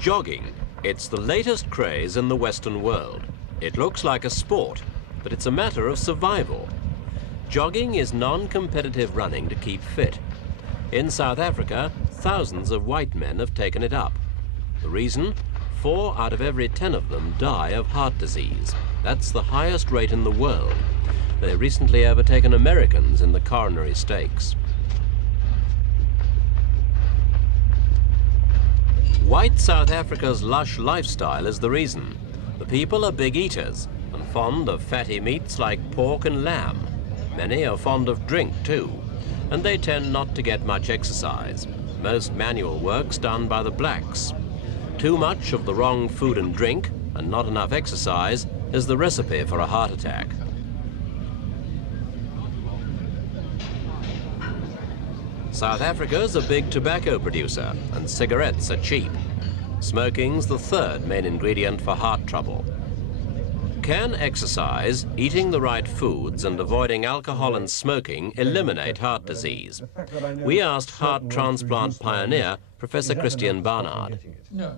Jogging. It's the latest craze in the Western world. It looks like a sport, but it's a matter of survival. Jogging is non-competitive running to keep fit. In South Africa, thousands of white men have taken it up. The reason? 4 out of every 10 of them die of heart disease. That's the highest rate in the world. They recently overtaken Americans in the coronary stakes. White South Africa's lush lifestyle is the reason. The people are big eaters and fond of fatty meats like pork and lamb. Many are fond of drink too, and they tend not to get much exercise. Most manual work's done by the blacks. Too much of the wrong food and drink and not enough exercise is the recipe for a heart attack. South Africa's a big tobacco producer, and cigarettes are cheap. Smoking's the 3rd main ingredient for heart trouble. Can exercise, eating the right foods and avoiding alcohol and smoking eliminate heart disease? We asked heart transplant pioneer Professor Christian Barnard. No,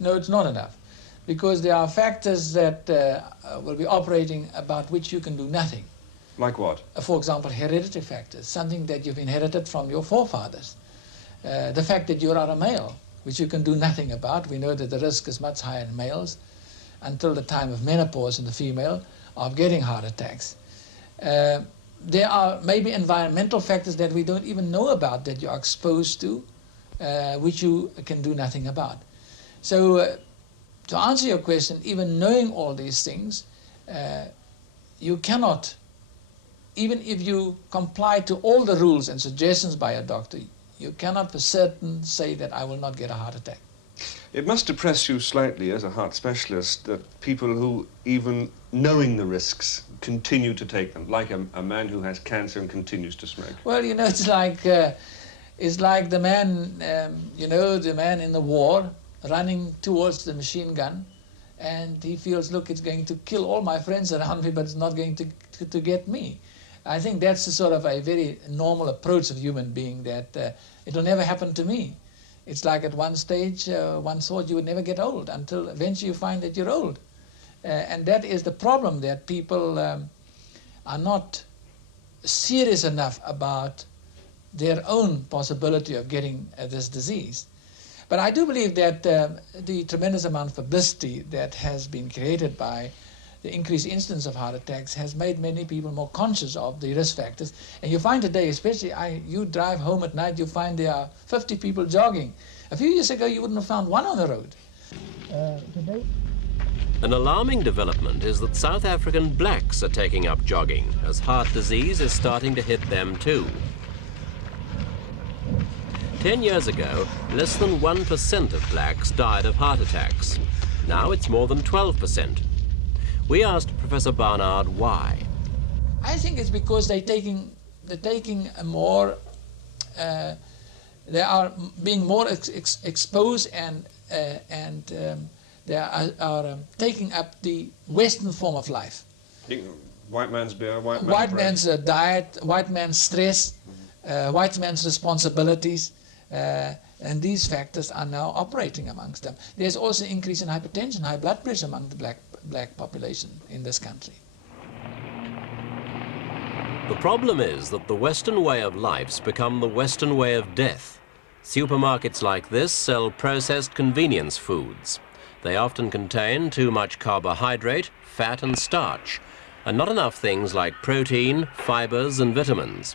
it's not enough, because there are factors that will be operating about which you can do nothing. Like what? For example, hereditary factors, something that you've inherited from your forefathers. The fact that you are a male, which you can do nothing about. We know that the risk is much higher in males until the time of menopause in the female of getting heart attacks. There are maybe environmental factors that we don't even know about that you are exposed to, which you can do nothing about. So to answer your question, even knowing all these things, you cannot, even if you comply to all the rules and suggestions by a doctor, you cannot for certain say that I will not get a heart attack. It must depress you slightly as a heart specialist that people who, even knowing the risks, continue to take them, like a man who has cancer and continues to smoke. Well, you know, it's like the man, you know, the man in the war running towards the machine gun, and he feels, look, it's going to kill all my friends around me, but it's not going to get me. I think that's a sort of a very normal approach of human being, that it will never happen to me. It's like at one stage, one thought you would never get old until eventually you find that you're old. And that is the problem, that people are not serious enough about their own possibility of getting this disease. But I do believe that the tremendous amount of publicity that has been created by the increased incidence of heart attacks has made many people more conscious of the risk factors. And you find today, especially you drive home at night, you find there are 50 people jogging. A few years ago, you wouldn't have found one on the road. An alarming development is that South African blacks are taking up jogging, as heart disease is starting to hit them too. 10 years ago, less than 1% of blacks died of heart attacks. Now it's more than 12%. We asked Professor Barnard why. I think it's because they're taking a more, they are being more exposed, and they are taking up the Western form of life. White man's beer, white man's diet, white man's stress, white man's responsibilities, and these factors are now operating amongst them. There's also an increase in hypertension, high blood pressure among the black population in this country. The problem is that the Western way of life's become the Western way of death. Supermarkets like this sell processed convenience foods. They often contain too much carbohydrate, fat and starch, and not enough things like protein, fibers and vitamins.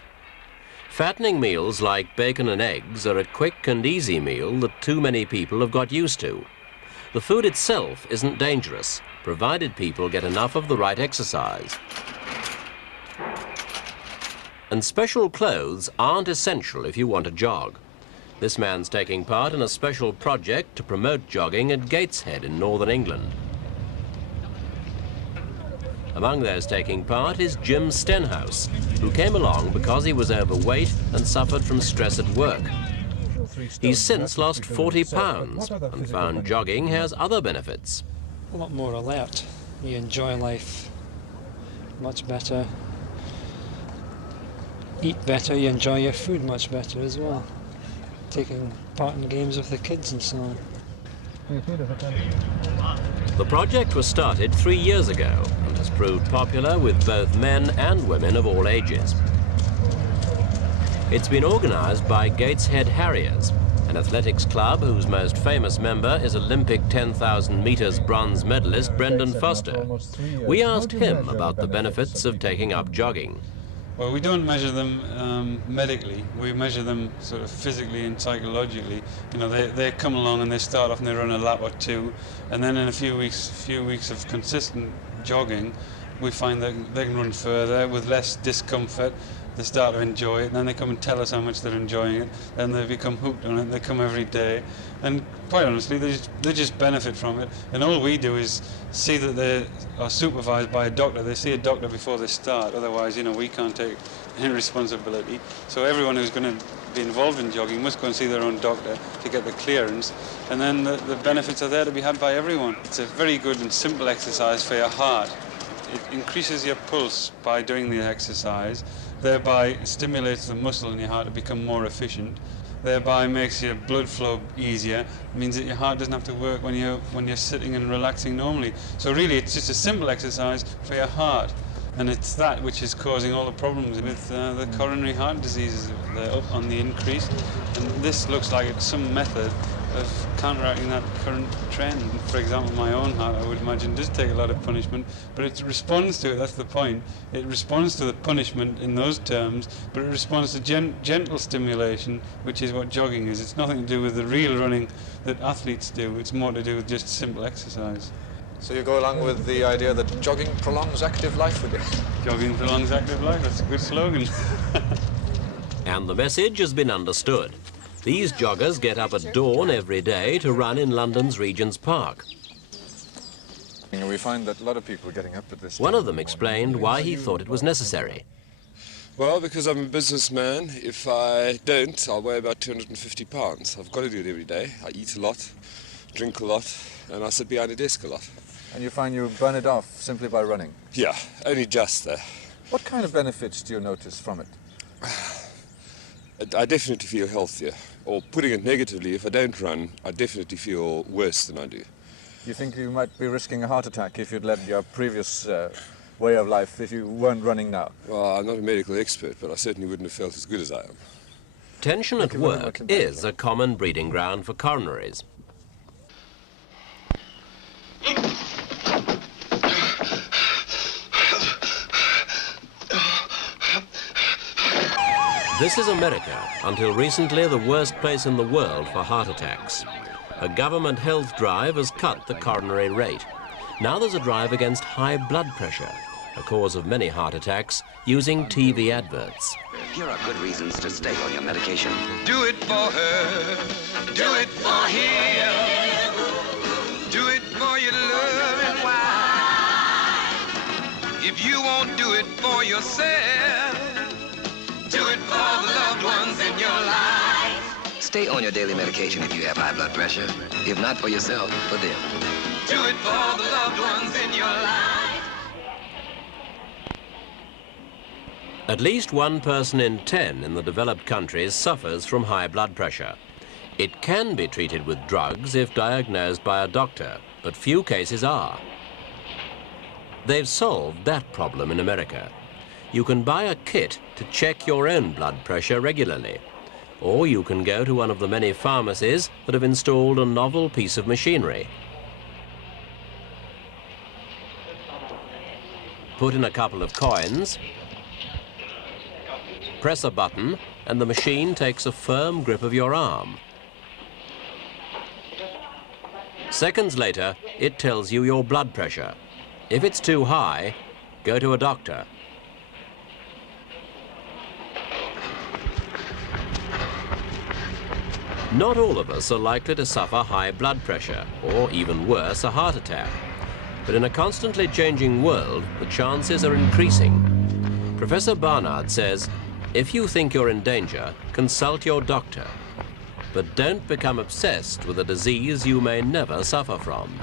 Fattening meals like bacon and eggs are a quick and easy meal that too many people have got used to. The food itself isn't dangerous, provided people get enough of the right exercise. And special clothes aren't essential if you want to jog. This man's taking part in a special project to promote jogging at Gateshead in northern England. Among those taking part is Jim Stenhouse, who came along because he was overweight and suffered from stress at work. He's since lost 40 pounds and found jogging has other benefits. A lot more alert. You enjoy life much better. Eat better, you enjoy your food much better as well. Taking part in games with the kids and so on. The project was started 3 years ago and has proved popular with both men and women of all ages. It's been organised by Gateshead Harriers, an athletics club whose most famous member is Olympic 10,000 metres bronze medalist Brendan Foster. We asked him about the benefits of taking up jogging. Well, we don't measure them medically. We measure them sort of physically and psychologically. You know, they come along and they start off and they run a lap or two, and then in a few weeks of consistent jogging, we find that they can run further with less discomfort. They start to enjoy it, and then they come and tell us how much they're enjoying it, and they become hooked on it. They come every day, and quite honestly, they just benefit from it. And all we do is see that they are supervised by a doctor. They see a doctor before they start, otherwise, you know, we can't take any responsibility. So everyone who's going to be involved in jogging must go and see their own doctor to get the clearance, and then the benefits are there to be had by everyone. It's a very good and simple exercise for your heart. It increases your pulse by doing the exercise, thereby stimulates the muscle in your heart to become more efficient, thereby makes your blood flow easier, means that your heart doesn't have to work when you're sitting and relaxing normally. So really it's just a simple exercise for your heart, and it's that which is causing all the problems with the coronary heart diseases. They're up on the increase, and this looks like it's some method of counteracting that current trend. For example, my own heart, I would imagine, does take a lot of punishment, but it responds to it. That's the point. It responds to the punishment in those terms, but it responds to gentle stimulation, which is what jogging is. It's nothing to do with the real running that athletes do. It's more to do with just simple exercise. So you go along with the idea that jogging prolongs active life with you? Jogging prolongs active life. That's a good slogan. And the message has been understood. These joggers get up at dawn every day to run in London's Regent's Park. We find that a lot of people are getting up at this time. One of them explained why he thought it was necessary. Well, because I'm a businessman. If I don't, I'll weigh about 250 pounds. I've got to do it every day. I eat a lot, drink a lot, and I sit behind a desk a lot. And you find you burn it off simply by running? Yeah, only just there. What kind of benefits do you notice from it? I definitely feel healthier. Or putting it negatively, if I don't run, I definitely feel worse than I do. You think you might be risking a heart attack if you'd led your previous way of life if you weren't running now? Well, I'm not a medical expert, but I certainly wouldn't have felt as good as I am. Tension at work is a common breeding ground for coronaries. This is America, until recently the worst place in the world for heart attacks. A government health drive has cut the coronary rate. Now there's a drive against high blood pressure, a cause of many heart attacks, using TV adverts. Here are good reasons to stay on your medication. Do it for her, do it for him, do it for your loving wife. If you won't do it for yourself, do it for the loved ones in your life. Stay on your daily medication if you have high blood pressure. If not for yourself, for them. Do it for the loved ones in your life. At least 1 person in 10 in the developed countries suffers from high blood pressure. It can be treated with drugs if diagnosed by a doctor, but few cases are. They've solved that problem in America. You can buy a kit to check your own blood pressure regularly, or you can go to one of the many pharmacies that have installed a novel piece of machinery. Put in a couple of coins, press a button, and the machine takes a firm grip of your arm. Seconds later, it tells you your blood pressure. If it's too high, go to a doctor. Not all of us are likely to suffer high blood pressure, or even worse, a heart attack. But in a constantly changing world, the chances are increasing. Professor Barnard says, if you think you're in danger, consult your doctor. But don't become obsessed with a disease you may never suffer from.